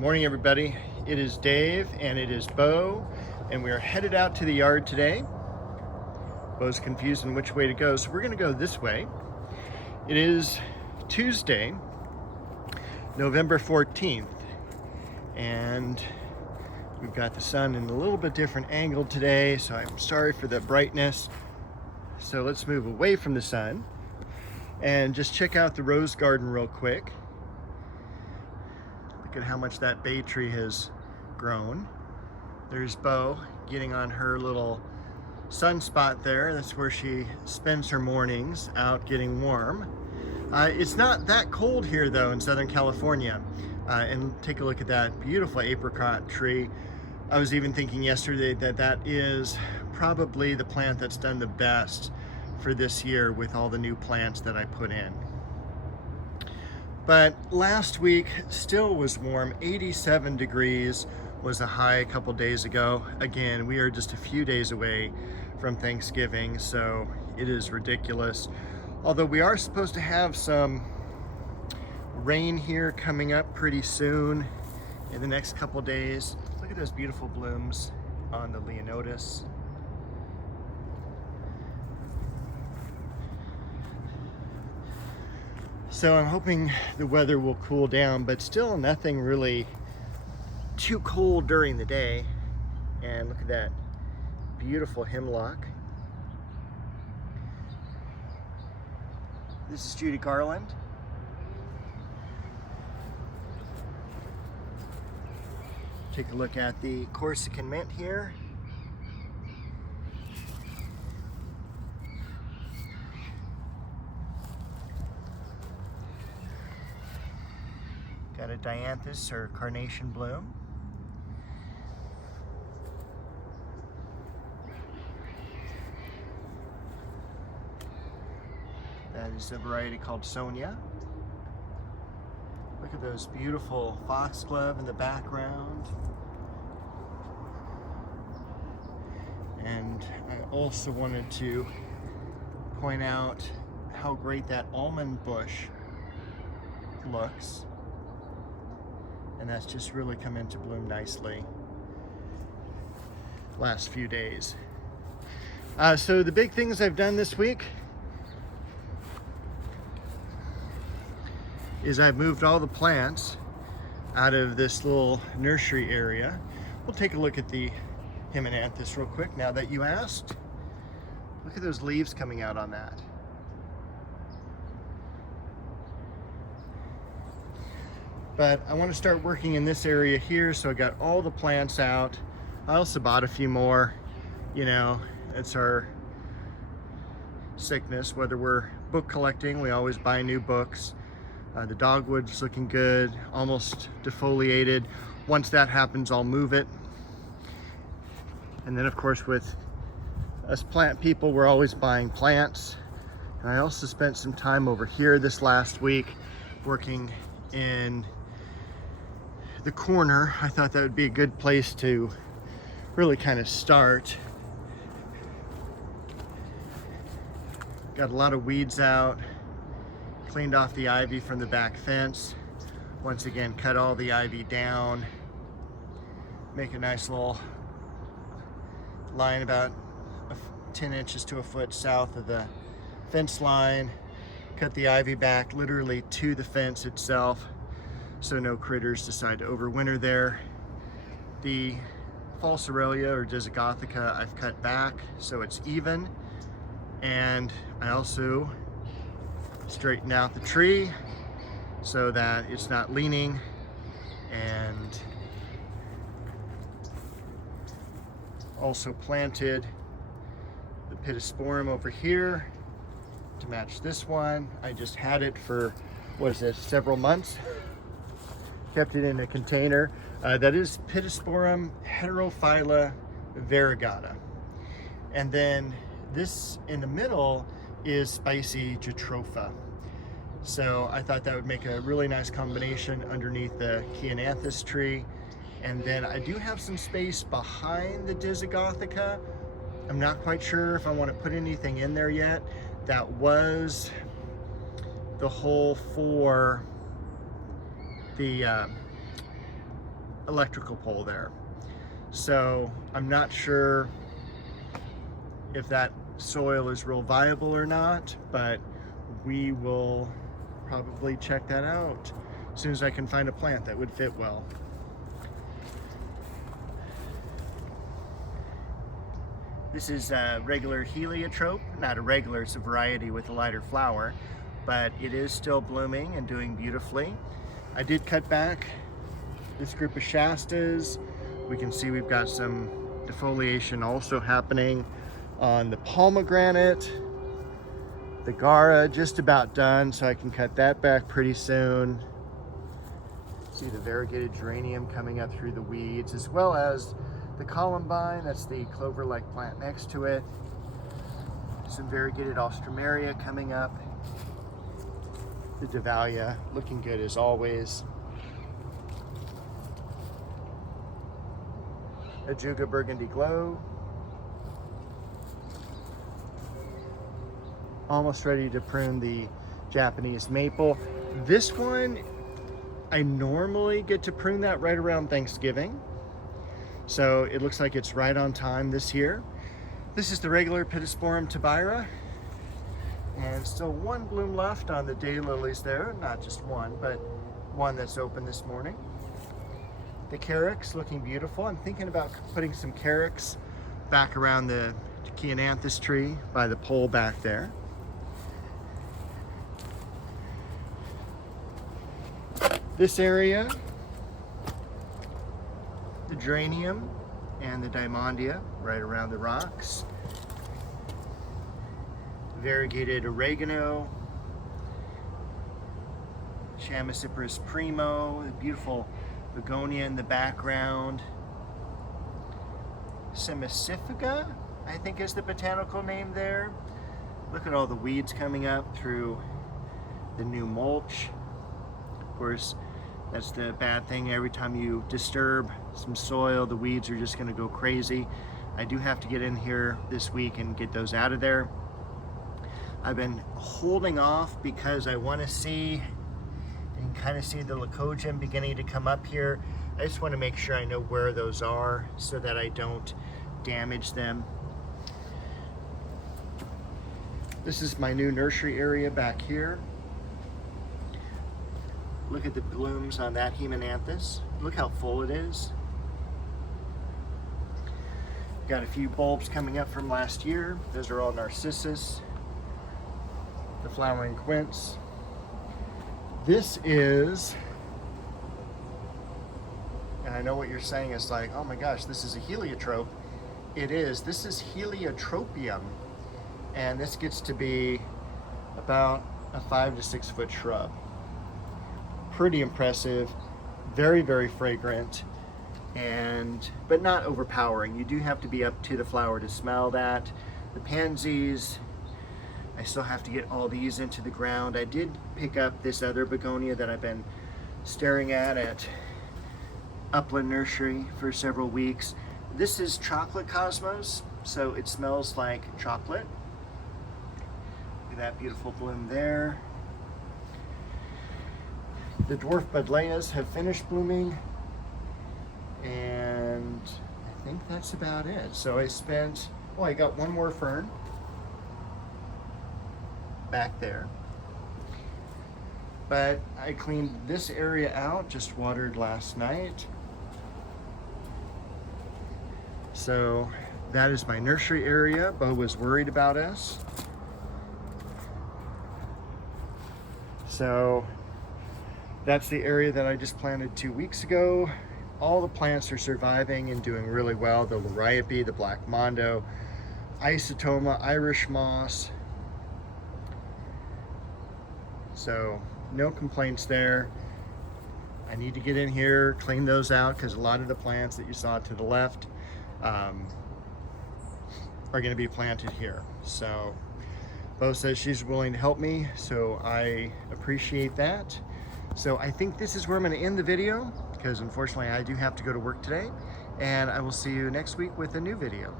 Morning, everybody. It is Dave and it is Bo, and we are headed out to the yard today. Bo's confused on which way to go, so we're going to go this way. It is Tuesday, November 14th, and we've got the sun in a little bit different angle today, so I'm sorry for the brightness. So let's move away from the sun and just check out the rose garden real quick. Look at how much that bay tree has grown. There's Bo getting on her little sunspot there. That's where she spends her mornings, out getting warm. It's not that cold here though in Southern California. And take a look at that beautiful apricot tree. I was even thinking yesterday that that is probably the plant that's done the best for this year with all the new plants that I put in. But last week still was warm. 87 degrees was a high a couple days ago. Again, we are just a few days away from Thanksgiving, so it is ridiculous. Although we are supposed to have some rain here coming up pretty soon in the next couple days. Look at those beautiful blooms on the Leonotis. So I'm hoping the weather will cool down, but still nothing really too cold during the day. And look at that beautiful hemlock. This is Judy Garland. Take a look at the Corsican mint here. Got a dianthus or carnation bloom. That is a variety called Sonia. Look at those beautiful foxglove in the background. And I also wanted to point out how great that almond bush looks. And that's just really come into bloom nicely last few days. So the big things I've done this week is I've moved all the plants out of this little nursery area. We'll take a look at the Hemananthus real quick now that you asked. Look at those leaves coming out on that. But I want to start working in this area here, so I got all the plants out. I also bought a few more. You know, it's our sickness, whether we're book collecting, we always buy new books. The dogwood's looking good, almost defoliated. Once that happens, I'll move it. And then of course with us plant people, we're always buying plants. And I also spent some time over here this last week working in the corner. I thought that would be a good place to really kind of start. Got a lot of weeds out, cleaned off the ivy from the back fence. Once again, cut all the ivy down, make a nice little line about 10 inches to a foot south of the fence line. Cut the ivy back literally to the fence itself, so no critters decide to overwinter there. The false Aurelia or Disigothica I've cut back so it's even, and I also straighten out the tree so that it's not leaning, and also planted the Pittosporum over here to match this one. I just had it for, what is it, several months. Kept it in a container. That is Pittosporum Heterophyllum Variegata. And then this in the middle is Spicy Jatropha. So I thought that would make a really nice combination underneath the Cheonanthus tree. And then I do have some space behind the Disigothica. I'm not quite sure if I want to put anything in there yet. That was the hole for the electrical pole there. So I'm not sure if that soil is real viable or not, but we will probably check that out as soon as I can find a plant that would fit well. This is a regular heliotrope, not a regular, it's a variety with a lighter flower, but it is still blooming and doing beautifully. I did cut back this group of Shastas. We can see we've got some defoliation also happening on the pomegranate. The Gara just about done, so I can cut that back pretty soon. See the variegated geranium coming up through the weeds, as well as the columbine, that's the clover-like plant next to it. Some variegated alstroemeria coming up. The Dahlia looking good as always. Ajuga Burgundy Glow. Almost ready to prune the Japanese maple. This one, I normally get to prune that right around Thanksgiving. So it looks like it's right on time this year. This is the regular Pittosporum tabira. And still one bloom left on the daylilies there. Not just one, but one that's open this morning. The carex looking beautiful. I'm thinking about putting some carex back around the Chiananthus tree by the pole back there. This area, the geranium and the diamondia right around the rocks. Variegated oregano, Chamaecyparis primo, a beautiful begonia in the background. Semicifica, I think is the botanical name there. Look at all the weeds coming up through the new mulch. Of course, that's the bad thing. Every time you disturb some soil, the weeds are just gonna go crazy. I do have to get in here this week and get those out of there. I've been holding off because I wanna see, you can kind of see the leucogium beginning to come up here. I just wanna make sure I know where those are so that I don't damage them. This is my new nursery area back here. Look at the blooms on that Hemananthus. Look how full it is. Got a few bulbs coming up from last year. Those are all narcissus. The flowering quince. This is, and I know what you're saying is like, oh my gosh, this is a heliotrope. It is. This is Heliotropium. And this gets to be about a 5 to 6 foot shrub. Pretty impressive, very, very fragrant, but not overpowering. You do have to be up to the flower to smell that. The pansies, I still have to get all these into the ground. I did pick up this other begonia that I've been staring at Upland Nursery for several weeks. This is chocolate cosmos, so it smells like chocolate. Look at that beautiful bloom there. The dwarf buddleias have finished blooming, and I think that's about it. So I spent, oh, I got one more fern back there. But I cleaned this area out, just watered last night. So that is my nursery area. Bo was worried about us. So that's the area that I just planted 2 weeks ago. All the plants are surviving and doing really well. The Liriope, the Black Mondo, Isotoma, Irish Moss. So no complaints there. I need to get in here, clean those out, because a lot of the plants that you saw to the left are going to be planted here. So Bo says she's willing to help me, so I appreciate that. So I think this is where I'm going to end the video, because unfortunately I do have to go to work today, and I will see you next week with a new video.